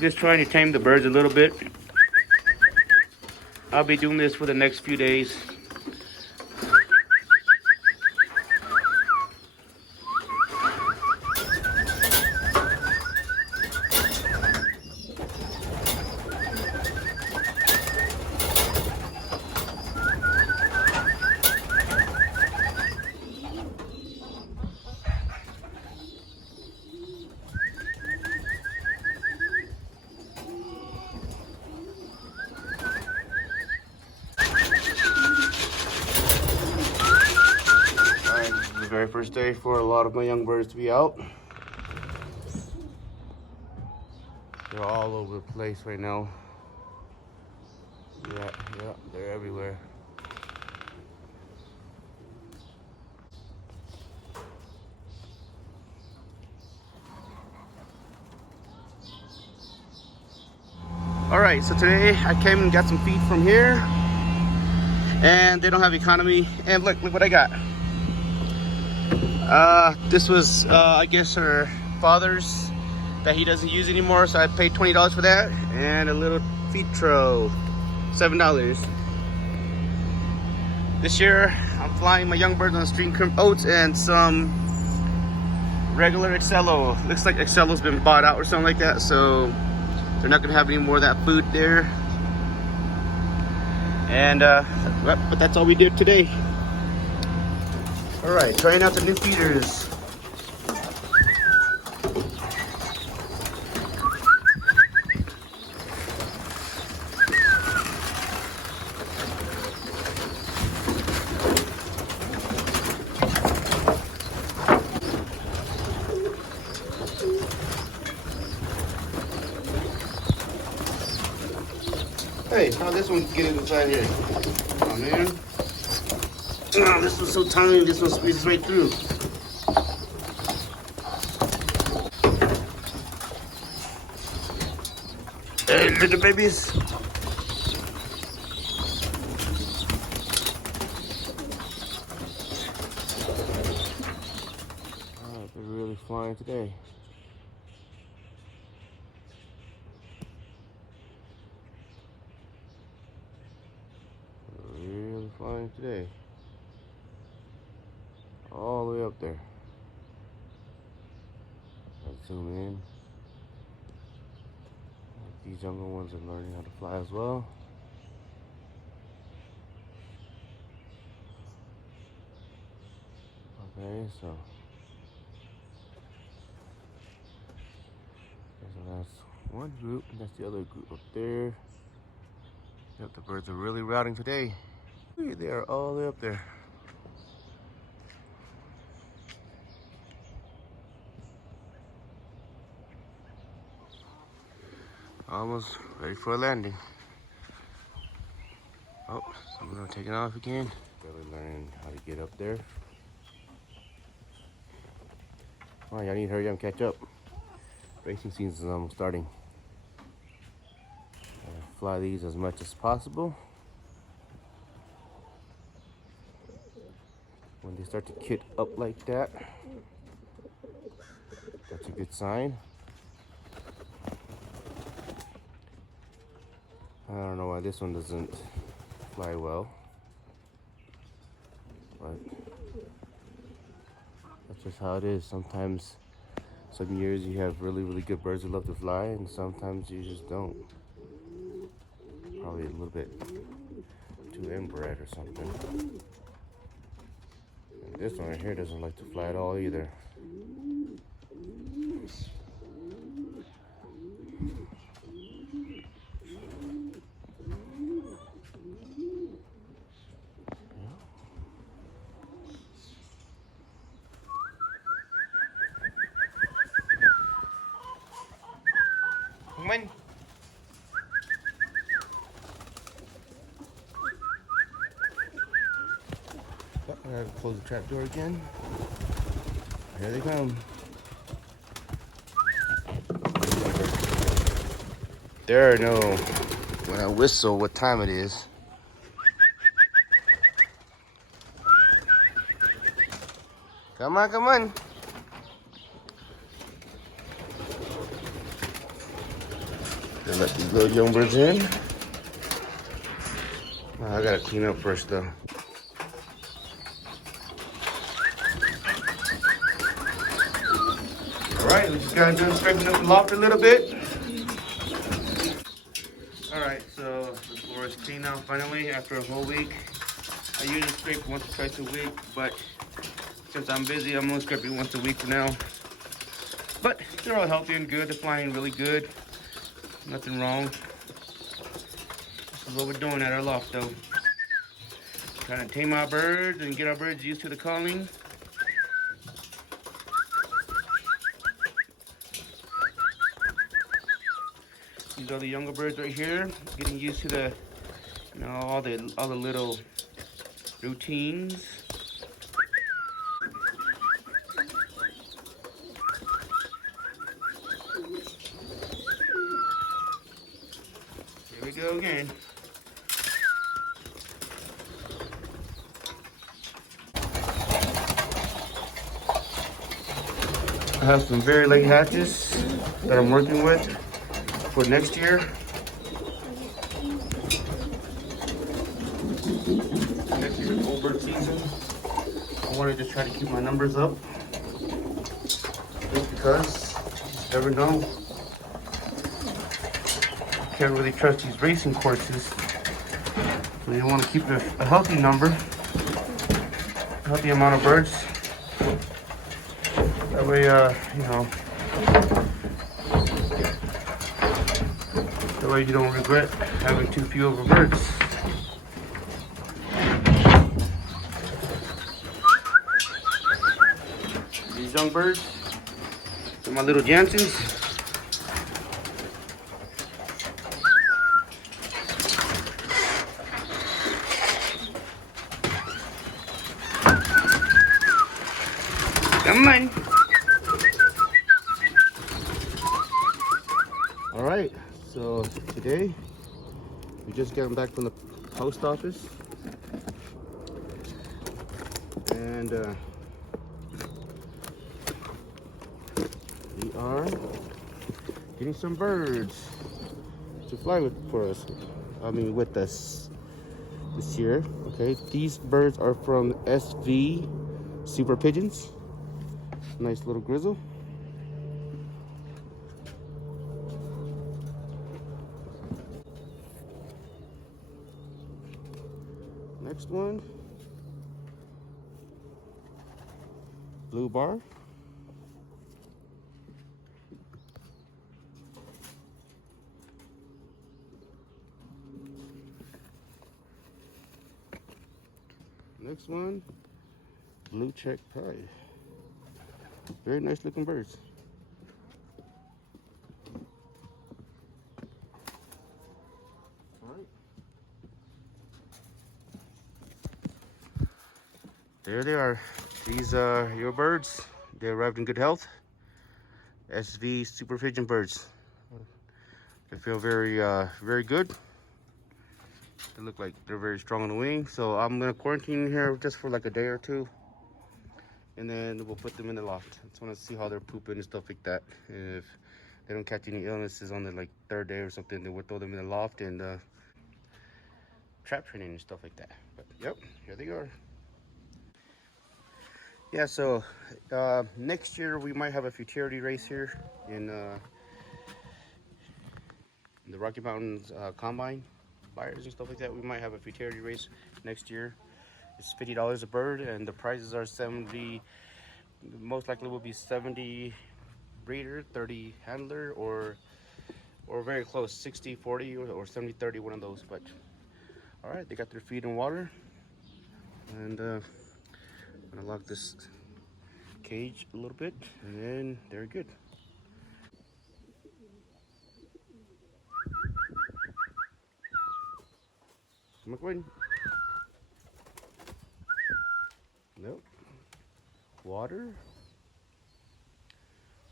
Just trying to tame the birds a little bit. I'll be doing this for the next few days. Very first day for a lot of my young birds to be out. They're all over the place right now. Yeah, they're everywhere. All right, so today I came and got some feed from here, and they don't have economy. And look what I got. This was, I guess, her father's that he doesn't use anymore, so I paid $20 for that, and a little feed trough, $7. This year, I'm flying my young birds on string crimp oats and some regular Excello. Looks like Excello's been bought out or something like that, so they're not gonna have any more of that food there. And but that's all we did today. All right, trying out the new feeders. Hey, how this one get inside here? Oh man. Oh, this one's so tiny, this one squeezes right through. Hey, little babies. Oh, they're really flying today. They're really flying today. All the way up there. Let's zoom in. These younger ones are learning how to fly as well. Okay, so there's the last one group, and that's the other group up there. Yep, the birds are really routing today. They are all the way up there. Almost ready for a landing. Oh, some of them are taking off again. Barely learning how to get up there. Oh, y'all need to hurry up and catch up. Racing season is almost starting. Fly these as much as possible. When they start to kit up like that, that's a good sign. I don't know why this one doesn't fly well, but that's just how it is. Sometimes, some years you have really good birds who love to fly, and sometimes you just don't. Probably a little bit too inbred or something. And this one right here doesn't like to fly at all either. Come on. Oh, I gotta close the trap door again. Here they come. There are no, when I whistle what time it is. Come on, come on. And let these little young birds in. I gotta clean up first though. Alright, we just gotta do scraping up the loft a little bit. Alright, so the floor is clean now finally after a whole week. I usually scrape once or twice a week, but since I'm busy, I'm gonna scrape it once a week for now. But they're all healthy and good. They're flying really good. Nothing wrong. This is what we're doing at our loft though. Trying to tame our birds and get our birds used to the calling. These are the younger birds right here, getting used to the, you know, all the little routines. Here we go again. I have some very late hatches that I'm working with for next year. Next year's old bird season. I want to just try to keep my numbers up. Just because, you never know. Can't really trust these racing courses. So you want to keep a healthy number, a healthy amount of birds. That way, you know, that way you don't regret having too few of the birds. These young birds, they're my little Jansons. Come on. All right, so today we just got back from the post office, and we are getting some birds to fly with us this year. Okay, these birds are from SV Super Pigeons. Nice little grizzle. Next one, blue bar. Next one, blue check pie. Very nice looking birds. All right. There they are. These are your birds. They arrived in good health. SV Super Pigeon birds. They feel very good. They look like they're very strong on the wing. So I'm gonna quarantine here just for like a day or two, and then we'll put them in the loft. I just want to see how they're pooping and stuff like that. If they don't catch any illnesses on the like third day or something, then we'll throw them in the loft and trap training and stuff like that. But yep, here they are. Yeah, so next year we might have a futurity race here in the Rocky Mountains combine buyers and stuff like that. We might have a futurity race next year. It's $50 a bird, and the prizes are 70. Most likely will be 70 breeder, 30 handler, or very close, 60-40 or 70-30, one of those. But all right, they got their feed and water, and I'm gonna lock this cage a little bit, and then they're good. Come on, nope. Water.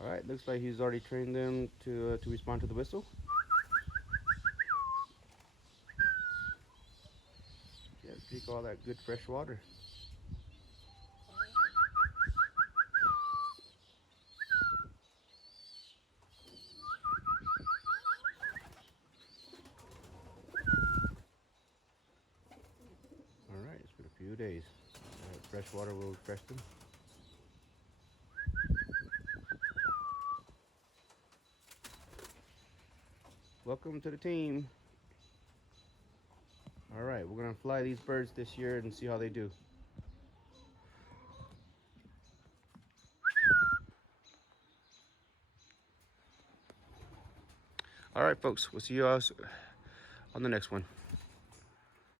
All right, looks like he's already trained them to respond to the whistle. Yeah, drink all that good fresh water. 2 days. Fresh water will refresh them. Welcome to the team. All right, we're gonna fly these birds this year and see how they do. All right, folks, we'll see you all on the next one.